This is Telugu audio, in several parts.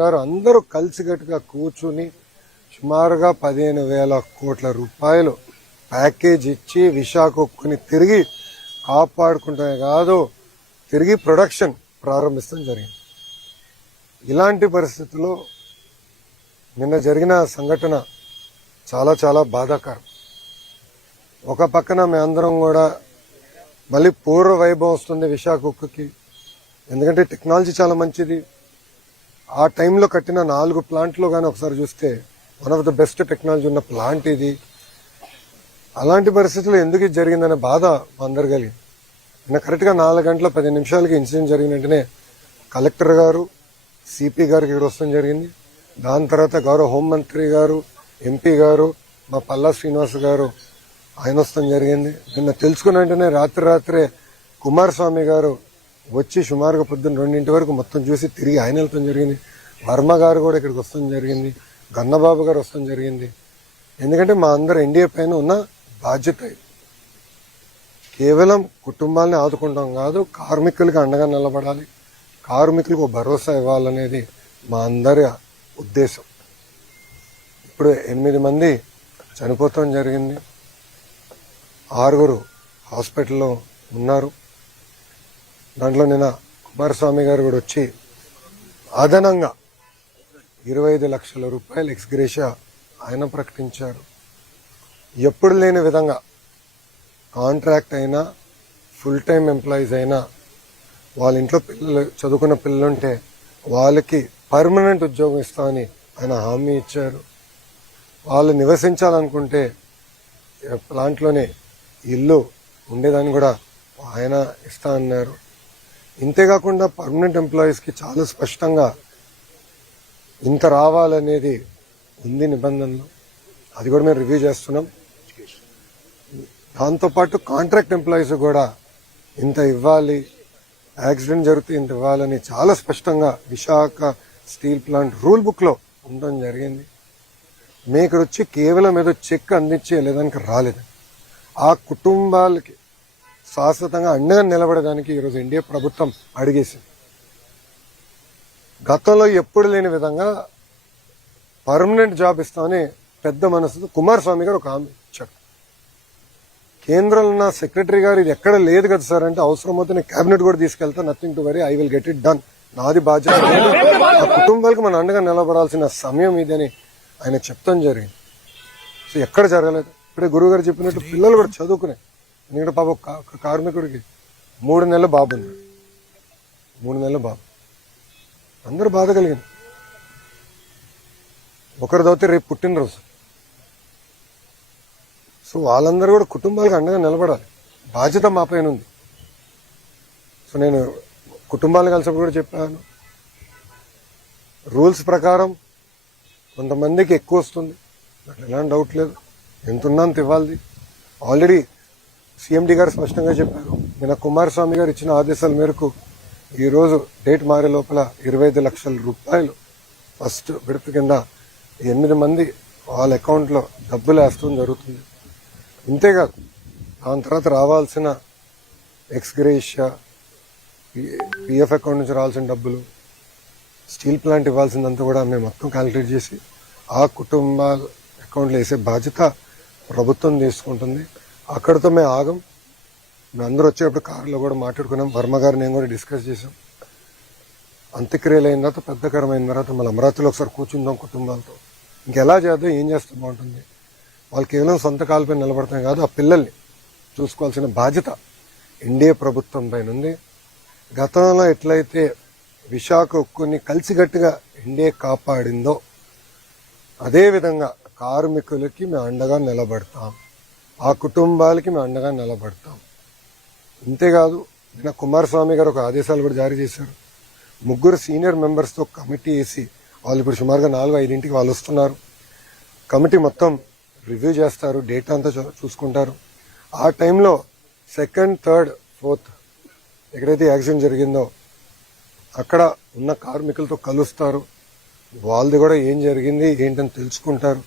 గారు అందరూ కలిసికట్టుగా కూర్చుని సుమారుగా 15,000 కోట్ల రూపాయలు ప్యాకేజ్ ఇచ్చి విశాఖ ఉక్కుని తిరిగి కాపాడుకుంటమే కాదు తిరిగి ప్రొడక్షన్ ప్రారంభించడం జరిగింది. ఇలాంటి పరిస్థితుల్లో నిన్న జరిగిన సంఘటన చాలా చాలా బాధాకరం. ఒక పక్కన మేమందరం కూడా మళ్ళీ పూర్వ వైభవం వస్తుంది విశాఖ ఉక్కుకి, ఎందుకంటే టెక్నాలజీ చాలా మంచిది. ఆ టైంలో కట్టిన 4 ప్లాంట్లో కానీ ఒకసారి చూస్తే one of the best technology ఉన్న ప్లాంట్ ఇది. అలాంటి పరిస్థితుల్లో ఎందుకు ఇది జరిగిందనే బాధ అందరు కలిగింది. నిన్న కరెక్ట్గా 4 గంటల 10 నిమిషాలకి ఇన్సిడెంట్ జరిగిన వెంటనే కలెక్టర్ గారు సిపి గారికి ఇక్కడ వస్తాం జరిగింది. దాని తర్వాత గౌరవ హోంమంత్రి గారు, ఎంపీ గారు, మా పల్లా శ్రీనివాస్ గారు ఆయన వస్తాం జరిగింది. నిన్న తెలుసుకున్న వెంటనే రాత్రే కుమారస్వామి గారు వచ్చి సుమారుగా పొద్దున్న 2 వరకు మొత్తం చూసి తిరిగి ఆయన వెళ్తాం జరిగింది. వర్మ గారు కూడా ఇక్కడికి వస్తాం జరిగింది. గన్నబాబు గారు వస్తాం జరిగింది. ఎందుకంటే మా అందరు ఎన్డీఏ పైన ఉన్న బాధ్యత కేవలం కుటుంబాలని ఆదుకుంటాం కాదు, కార్మికులకి అండగా నిలబడాలి, కార్మికులకు భరోసా ఇవ్వాలనేది మా అందరి ఉద్దేశం. ఇప్పుడు 8 మంది చనిపోతాం జరిగింది, 6 హాస్పిటల్లో ఉన్నారు. దాంట్లో నిన్న కుమారస్వామి గారు కూడా వచ్చి అదనంగా 25 లక్షల రూపాయలు ఎక్స్గ్రేషియా ఆయన ప్రకటించారు. ఎప్పుడు లేని విధంగా కాంట్రాక్ట్ అయినా ఫుల్ టైం ఎంప్లాయీస్ అయినా వాళ్ళ ఇంట్లో పిల్లలు చదువుకున్న పిల్లలుంటే వాళ్ళకి పర్మనెంట్ ఉద్యోగం ఇస్తామని ఆయన హామీ ఇచ్చారు. వాళ్ళు నివసించాలనుకుంటే ప్లాంట్లోనే ఇల్లు ఉండేదాన్ని కూడా ఆయన ఇస్తా అన్నారు. ఇంతేకాకుండా పర్మనెంట్ ఎంప్లాయీస్కి చాలా స్పష్టంగా ఇంత రావాలనేది ఉంది నిబంధనలు. అది కూడా మేము రివ్యూ చేస్తున్నాం. దాంతోపాటు కాంట్రాక్ట్ ఎంప్లాయీస్ కూడా ఇంత ఇవ్వాలి, యాక్సిడెంట్ జరిగితే ఇంత ఇవ్వాలని చాలా స్పష్టంగా విశాఖ స్టీల్ ప్లాంట్ రూల్ బుక్లో ఉండడం జరిగింది. మేము ఇక్కడ వచ్చి కేవలం ఏదో చెక్ అందించి వెళ్ళేదానికి రాలేదు. ఆ కుటుంబాలకి శాశ్వతంగా అండగా నిలబడడానికి ఈరోజు ఎన్డీఏ ప్రభుత్వం అడిగేసింది. గతంలో ఎప్పుడు లేని విధంగా పర్మనెంట్ జాబ్ ఇస్తామని పెద్ద మనసుతో కుమారస్వామి గారు ఒక హామీ ఇచ్చారు. కేంద్రంలో ఉన్న సెక్రటరీ గారు ఇది ఎక్కడ లేదు కదా సార్ అంటే, అవసరమైతే నేను కేబినెట్ కూడా తీసుకెళ్తా, nothing to worry, I will get it done, నాది బాధ్యత. ఆ కుటుంబాలకు మన అండగా నిలబడాల్సిన సమయం ఇదని ఆయన చెప్తాం జరిగింది. సో ఎక్కడ జరగలేదు. ఇప్పుడే గురువు గారు చెప్పినట్టు పిల్లలు కూడా చదువుకునే, ఎందుకంటే పాప కార్మికుడికి 3 నెలల బాబు ఉన్నాడు. 3 నెలల బాబు, అందరూ బాధ కలిగింది. ఒకరి దౌతే రేపు పుట్టినరోజు. సో వాళ్ళందరూ కూడా కుటుంబాలకు అండగా నిలబడాలి, బాధ్యత మా పైన ఉంది. సో నేను కుటుంబాలను కలిసినప్పుడు కూడా చెప్పాను, రూల్స్ ప్రకారం కొంతమందికి ఎక్కువ వస్తుంది, నాకు ఎలాంటి డౌట్ లేదు, ఎంత ఉన్నా అంత ఇవ్వాలి. ఆల్రెడీ సీఎండీ గారు స్పష్టంగా చెప్పారు. నిన్న కుమారస్వామి గారు ఇచ్చిన ఆదేశాల మేరకు ఈరోజు డేట్ మారే లోపల 25 లక్షల రూపాయలు ఫస్ట్ విడత కింద 8 మంది వాళ్ళ అకౌంట్లో డబ్బులు వేస్తూ జరుగుతుంది. ఇంతేకాదు దాని తర్వాత రావాల్సిన ఎక్స్గ్రేషియా, పిఎఫ్ అకౌంట్ నుంచి రావాల్సిన డబ్బులు, స్టీల్ ప్లాంట్ ఇవ్వాల్సిందంతా కూడా మేము మొత్తం క్యాలిక్యులేట్ చేసి ఆ కుటుంబాల అకౌంట్లో వేసే బాధ్యత ప్రభుత్వం తీసుకుంటుంది. అక్కడితో మేము ఆగం. మేము అందరూ వచ్చేటప్పుడు కారులో కూడా మాట్లాడుకున్నాం. వర్మ గారు నేను కూడా డిస్కస్ చేసాం. అంత్యక్రియలు అయిన తర్వాత పెద్దకరమైన తర్వాత మళ్ళీ అమరావతిలో ఒకసారి కూర్చుందాం కుటుంబాలతో, ఇంకెలా చేద్దాం, ఏం చేస్తే బాగుంటుంది. వాళ్ళు కేవలం సొంత కాలుపై నిలబడతాం కాదు, ఆ పిల్లల్ని చూసుకోవాల్సిన బాధ్యత ఎన్డీఏ ప్రభుత్వం పైన ఉంది. గతంలో ఎట్లయితే విశాఖ ఉక్కుని కలిసికట్టుగా ఎన్డీఏ కాపాడిందో అదేవిధంగా కార్మికులకి మేము అండగా నిలబడతాం, ఆ కుటుంబాలకి మేము అండగా నిలబడతాం. ఇంతేకాదు నిన్న కుమారస్వామి గారు ఒక ఆదేశాలు కూడా జారీ చేశారు. 3 సీనియర్ మెంబర్స్తో కమిటీ వేసి వాళ్ళు ఇప్పుడు సుమారుగా 4-5 వాళ్ళు వస్తున్నారు. కమిటీ మొత్తం రివ్యూ చేస్తారు, డేటా అంతా చూసుకుంటారు. ఆ టైంలో 2nd, 3rd, 4th ఎక్కడైతే యాక్సిడెంట్ జరిగిందో అక్కడ ఉన్న కార్మికులతో కలుస్తారు. వాళ్ళది కూడా ఏం జరిగింది ఏంటని తెలుసుకుంటారు.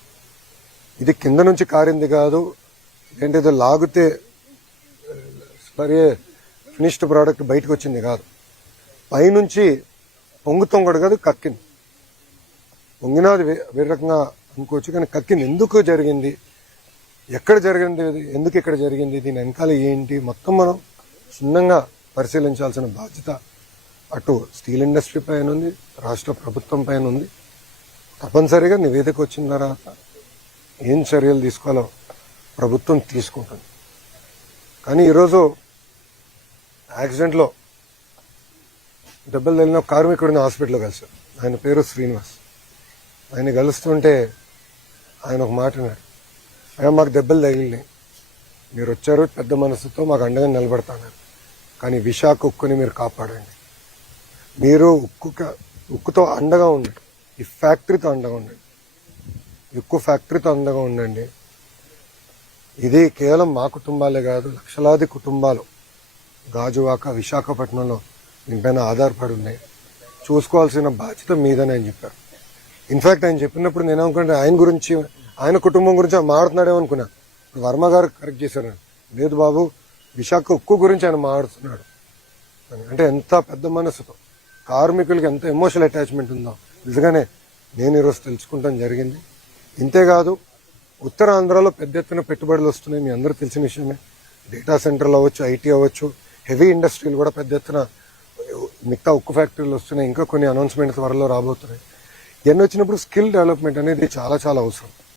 ఇది కింద నుంచి కారింది కాదు, ఏంటేదో లాగితే ఫినిష్డ్ ప్రోడక్ట్ బయటకు వచ్చింది కాదు, పైనుంచి పొంగుతాం కూడా కాదు, కక్కింది. వంగినాది వేరే రకంగా అనుకోవచ్చు, కానీ కక్కింది ఎందుకు జరిగింది, ఎక్కడ జరిగింది, ఎందుకు ఇక్కడ జరిగింది, దీని వెనకాల ఏంటి, మొత్తం మనం క్షుణ్ణంగా పరిశీలించాల్సిన బాధ్యత అటు స్టీల్ ఇండస్ట్రీ పైన ఉంది, రాష్ట్ర ప్రభుత్వం పైన ఉంది. తప్పనిసరిగా నివేదిక వచ్చిన తర్వాత ఏం చర్యలు తీసుకోవాలో ప్రభుత్వం తీసుకుంటుంది. కానీ ఈరోజు యాక్సిడెంట్లో దెబ్బలు తగిలిన కార్మికుడిని హాస్పిటల్లో కలిశారు. ఆయన పేరు శ్రీనివాస్. ఆయన కలుస్తుంటే ఆయన ఒక మాట అన్నాడు, అయ్యా మాకు దెబ్బలు తగిలినాయి, మీరు వచ్చారు పెద్ద మనసుతో మాకు అండగా నిలబడతాన్నారు, కానీ విశాఖ ఉక్కుని మీరు కాపాడండి. మీరు ఉక్కుతో అండగా ఉండండి, ఈ ఫ్యాక్టరీతో అండగా ఉండండి, ఉక్కు ఫ్యాక్టరీతో అండగా ఉండండి. ఇది కేవలం మా కుటుంబాలే కాదు, లక్షలాది కుటుంబాలు గాజువాక విశాఖపట్నంలో దీనిపైన ఆధారపడి ఉన్నాయి. చూసుకోవాల్సిన బాధ్యత మీదని ఆయన చెప్పారు. ఇన్ఫాక్ట్ ఆయన చెప్పినప్పుడు నేను అనుకుంటే ఆయన గురించి, ఆయన కుటుంబం గురించి ఆయన మాట్లాడుతున్నాడేమో అనుకున్నా. వర్మ గారు కరెక్ట్ చేశారు, లేదు బాబు విశాఖ ఉక్కు గురించి ఆయన మాట్లాడుతున్నాడు అని. అంటే ఎంత పెద్ద మనసుతో కార్మికులకి ఎంత ఎమోషనల్ అటాచ్మెంట్ ఉందో నిజంగానే నేను ఈరోజు తెలుసుకుంటాం జరిగింది. ఇంతేకాదు ఉత్తరాంధ్రలో పెద్ద ఎత్తున పెట్టుబడులు వస్తున్నాయి, మీ అందరూ తెలిసిన విషయమే. డేటా సెంటర్లు అవ్వచ్చు, ఐటీ అవ్వచ్చు, హెవీ ఇండస్ట్రీలు కూడా పెద్ద ఎత్తున, మిగతా ఉక్కు ఫ్యాక్టరీలు వస్తున్నాయి, ఇంకా కొన్ని అనౌన్స్మెంట్ త్వరలో రాబోతున్నాయి. ఇవన్నీ వచ్చినప్పుడు స్కిల్ డెవలప్మెంట్ అనేది చాలా చాలా అవసరం.